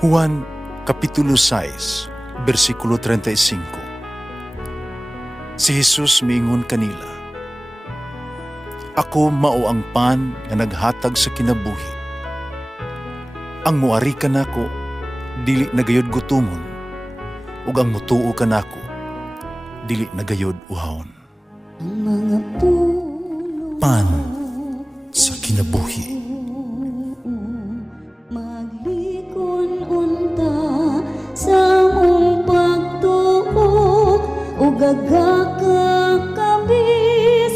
Juan Kapitulo 6, versikulo 35. Si Jesus miingon kanila, "Ako mao ang pan nga naghatag sa kinabuhi. Ang muari kanako dili nagayod gutomon, ug ang mutuo kanako dili nagayod uhawon." Ang mga puno Pan sa kinabuhi. maglikon unta sa mong pagtuo ug gagaka kami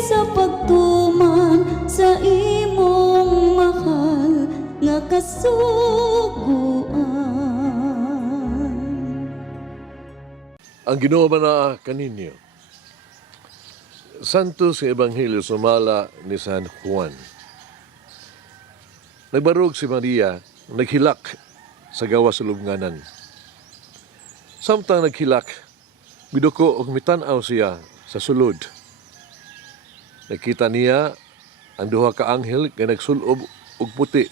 sa pagtuman sa imong mahal nga kasuguan. Ang Ginoo man na kaninyo. Santo sa Ebanghelyo sumala ni San Juan. Nagbarog si Maria, naghilak sa gawas sa lubnganan. Samtang naghilak, biduko og mitanaw siya sa sulod. Nakita niya ang duha ka anghel nga nagsulob og puti.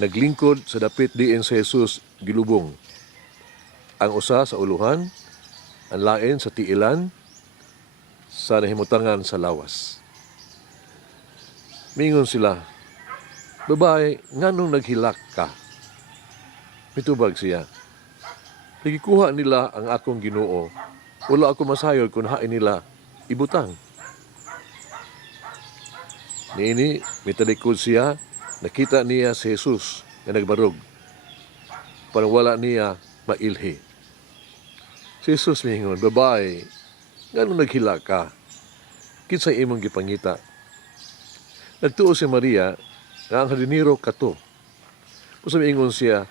Naglingkod sa dapit diin sa Jesus gilubong. Ang usa sa uluhan, ang lain sa tiilan, sa nahimutangan sa lawas. Mingon sila, "Babae, nganong naghilak ka?" Mitubag siya, "Nagikuha nila ang akong Ginoo. Wala ako masayod kung hain nila ibutang." Niini, mitalikod siya, nakita niya si Jesus na nagbarog. Parang wala niya mailhi. Si Jesus mingon, "Babae, nganong naghila ka? Kinsay imong gipangita?" Nagtuo si Maria nga ang hardinero kato. Pusa miingon siya,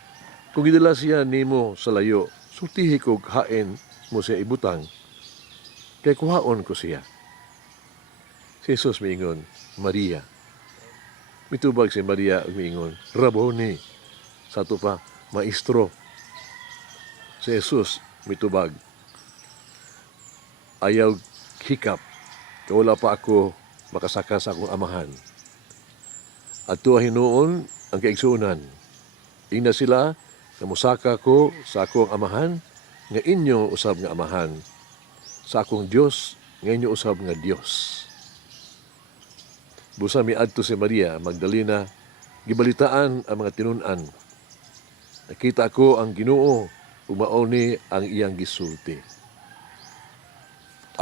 "Kung gidala siya nimo sa layo, sultihi kog hain mo siya ibutang. Kay kuhaon ko siya." Si Jesus miingon, "Maria." Mitubag si Maria ug miingon, "Rabboni." Sato pa, "Maestro." Si Jesus mitubag, "Ayaw hikap, kaya wala pa ako makasaka sa akong amahan. At tuwa hinuon ang kaigsuunan. Ingna sila na musaka ko sa akong amahan, nga inyo usab nga amahan. Sa akong Dios, nga inyo usab nga Dios." Busa miadto si Maria Magdalena, gibalitaan ang mga tinun-an. "Nakita ko ang Ginoo, ug mao ni ang iyang gisulti."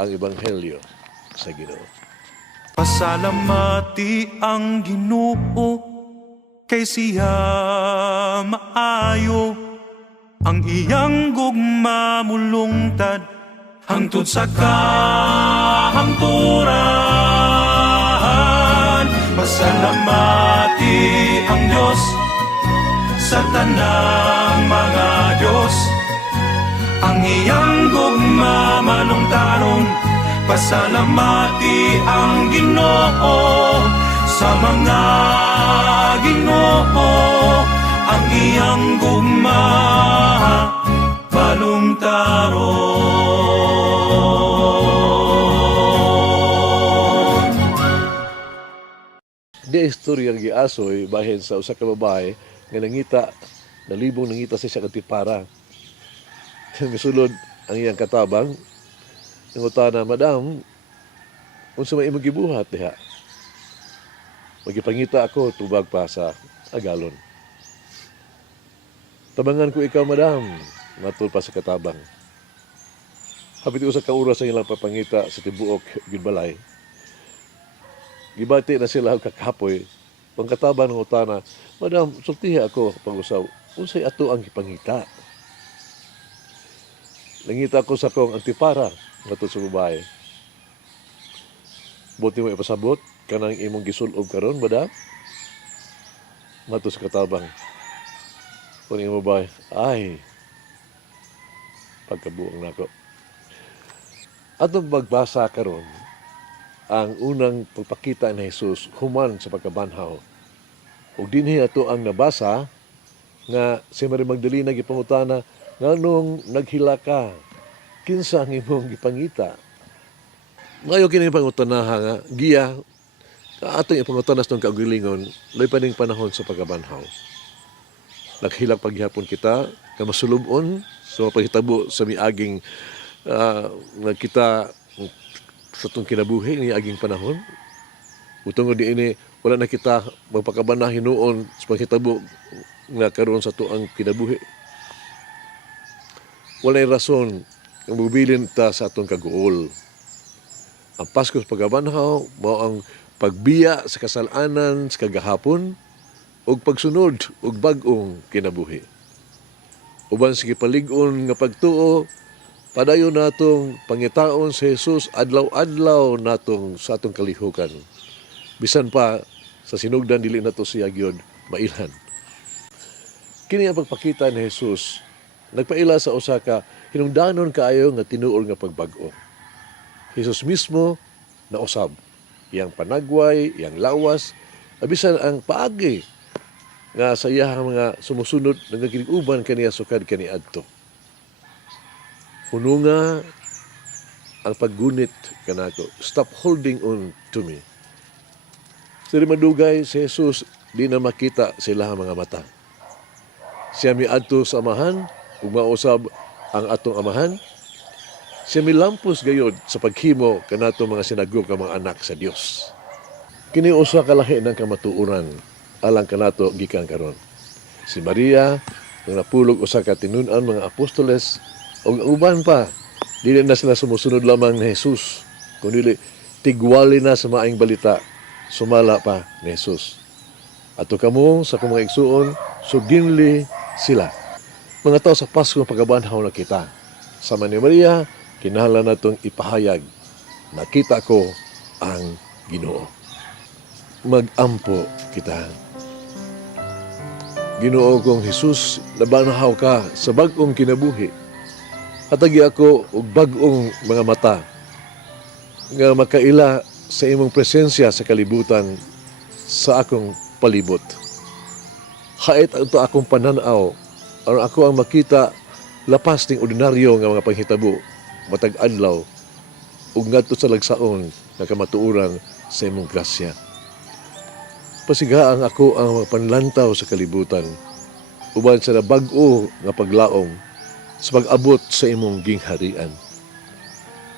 Ang Ebanghelyo sa Ginoo. Pasalamati ang Ginoo kay siya maayo, ang iyang gugma mulungtad hangtod sa kahangturan. Pasalamati ang Dios sa tanang mga Dios, ang iyang gugma malungtaron. Pasalamati ang Ginoo sa mga Ginoo, ang iyang gugma malungtaron. Di istoryang giasoy bahin sa usa ka babae nga nangita, nalibong nangita siya sa katipara. Misulod ang iyang katabang, nangutana, "Madam, unsa may imong gibuhat diha?" "Magipangita ako tubag pa sa agalon." "Tabangan ko ikaw, madam," matul pa sa katabang. Hapit usa ka oras ang ilang papangita sa tibuok gidbalay. Gibati na sila og kakapoy. Pangkatabang ng utana, "Madam, sultihi ako pag-usaw. Unsay ato ang gipangita?" "Nangita ko sa kong antipara," matud sa babae. "Buti mo ipasabot kanang imong gisulob karon, madam?" Matud sa katabang. Kung imong babae, "Ay, pagkabuang nako." Atong magbasa karon ang unang pagpakita ni Jesus human sa pagkabanhaw. Ug dinhi ato ang nabasa nga si Maria Magdalena gipangutana, "Nganong naghila ka? Kinsa ang imong gipangita?" Ngayon kini pangutanaha nga giya atong ipangutanas ng kaugalingon, lay pa ning panahon sa pagkabanhaw. naghilak paghihapon kita nga masulubon sa mga paghitabo sa miaging nga kita sa itong kinabuhi ni aging panahon. Utong di ini wala na kita magpakabanahin noon sa paghitabo nga karon sa tuang kinabuhi. Walay rason ang mubilin ta sa atong kaguol. Ang Pasko sa pagabanhaw mao ang pagbiya sa kasalanan sa kagahapon ug pagsunod ug bag-ong kinabuhi. Uban sa gipalig-on nga pagtuo, padayon natong pangitaon sa Jesus adlaw-adlaw natong sa atong kalihukan. Bisan pa sa sinugdan dili nato siya gyud mailhan. Kini ang pagpakita ni Jesus nagpaila sa usa ka hinungdanon kaayo nga tinuol nga pagbag-o. Jesus mismo nausab iyang panagway, iyang lawas, abisan ang paagi nga sa iyang mga sumusunod nga kiniguban kaniya sukad kaniadto. Hununga ang paggunit kanako. Stop holding on to me. Sa madugay si Jesus di na makita sila mga mata. Siya miadto sa amahan ug mausab ang atong amahan. Siya milampos gayod sa paghimo kanato mga sinagop nga mga anak sa Dios. Kini usa ka lahi ng kamatuoran alang kanato gikan karon. Si Maria nga napulog usa ka tinun-an mga apostoles ug uban pa dili na sila sumusunod lamang ni Jesus kundi tigwali na sa maayong balita sumala pa ni Jesus. Ato kamo sa kumong igsuon suginli sila. Mga tao sa Pasko pagabanhaw na kita. Sama ni Maria, kinahanglan natong ipahayag, nakita ko ang Ginoo. Mag-ampo kita. Ginoo kong Jesus, nabanhaw ka sa bag-ong kinabuhi. Hatagi ako og bag-ong mga mata nga makaila sa imong presensya sa kalibutan sa akong palibot. Hait ito akong pananaw aron ako ang makita lapas ning ordinaryo nga mga panghitabo matag adlaw ug ngadto sa lagsaon nga kamatuoran sa imong grasya. Pasigaang ako ang panlantaw sa kalibutan uban sa bag-o nga paglaom sa pag-abot sa imong gingharian.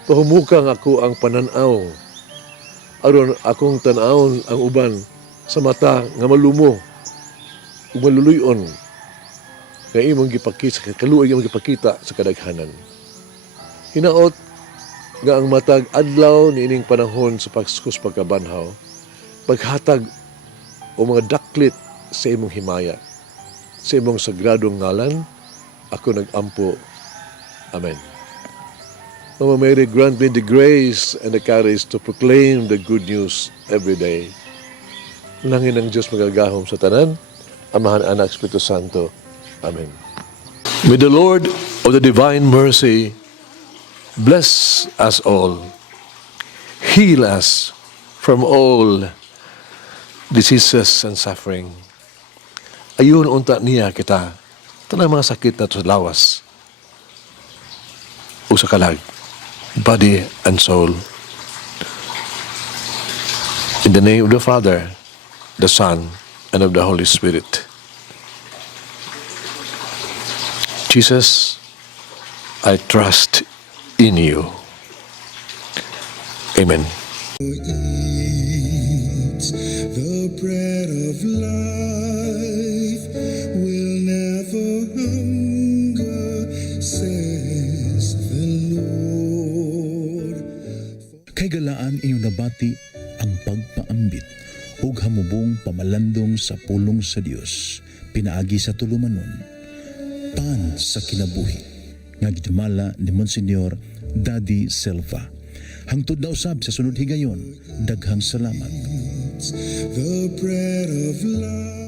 Pahumukang ako ang pananaw aron akong tan-awon ang uban sa mata nga malumo ug maluluyon nga imong gipakita, kaluoy imong gipakita sa kadaghanan. Hinaot nga ang matag adlaw niining panahon sa Pasko sa pagkabanhaw, paghatag o mga daklit sa imong himaya, sa imong sagradong ngalan, ako nag-ampo. Amen. Mama Mary, grant me the grace and the courage to proclaim the good news every day. Nangin ng Diyos magagahom sa tanan, Amahan, Anak, Espiritu Santo. Amen. May the Lord of the divine mercy bless us all, heal us from all diseases and suffering. Ayun unta niya kita, tanang mga sakit na sa lawas o sa kalag, body and soul. In the name of the Father, the Son, and of the Holy Spirit. Jesus, I trust in you. Amen. Eat the bread of life will never hunger, says the Lord. Kay galaan inyong nabati ang pagpaambit ug hamubong pamalandong sa pulong sa Dios pinaagi sa tulumanon pan sa kinabuhi nga gidumala ni Monsignor Daddy Silva. Hangtod na usab sa sunod higayon, daghang salamat. The bread of life.